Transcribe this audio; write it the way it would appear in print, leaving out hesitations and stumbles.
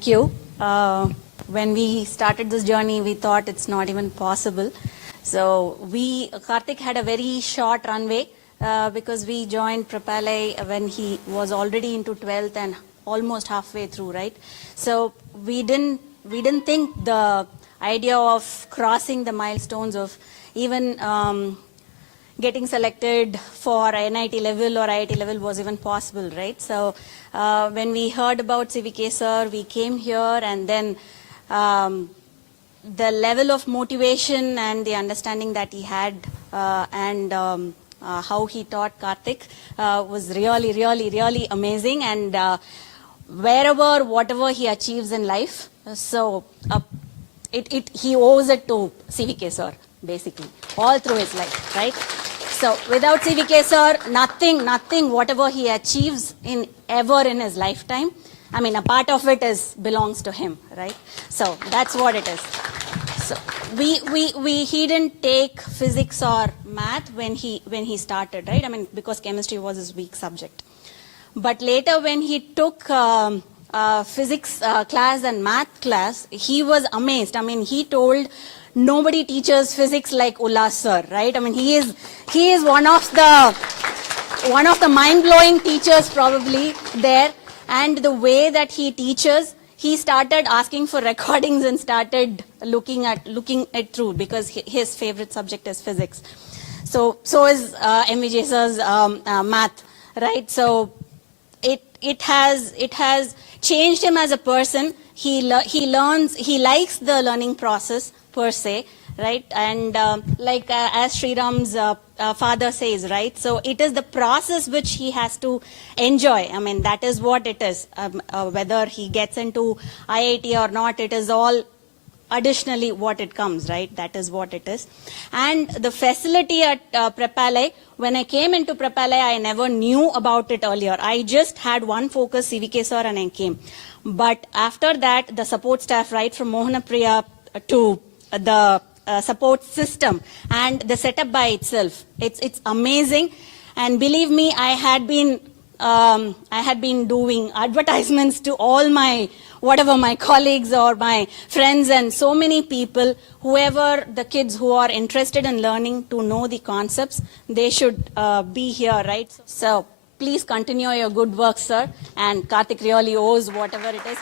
Thank you. When we started this journey, we thought it's not even possible. So Karthik had a very short runway because we joined Prepalai when he was already into 12th and almost halfway through, right? So we didn't think the idea of crossing the milestones of even getting selected for NIT level or IIT level was even possible, right? So when we heard about CVK sir, we came here, and then the level of motivation and the understanding that he had and how he taught Karthik was really, really, really amazing. And whatever he achieves in life, so he owes it to CVK sir, basically, all through his life, right? So without CVK sir, nothing, whatever he achieves ever in his lifetime, I mean, a part of it belongs to him, right? So that's what it is. So he didn't take physics or math when he started, right? I mean, because chemistry was his weak subject. But later when he took physics class and math class, he was amazed. I mean, he told nobody teaches physics like Ullas sir, right? I mean, he is one of the mind-blowing teachers probably there. And the way that he teaches, he started asking for recordings and started looking it through, because his favorite subject is physics. So is MVJ sir's math, right? So it has changed him as a person. He likes the learning process per se, right? And as Sriram's father says, right? So it is the process which he has to enjoy. I mean, that is what it is. Whether he gets into IIT or not, it is all additionally what it comes, right? That is what it is. And the facility at Prepalai, when I came into Prepalai, I never knew about it earlier. I just had one focus, CVK sir, and I came. But after that, the support staff, right, from Mohanapriya to the support system and the setup by itself, it's amazing. And believe me, I had been doing advertisements to all my colleagues or my friends and so many people, whoever the kids who are interested in learning to know the concepts, they should be here, right? So please continue your good work, sir. And Karthik really owes whatever it is.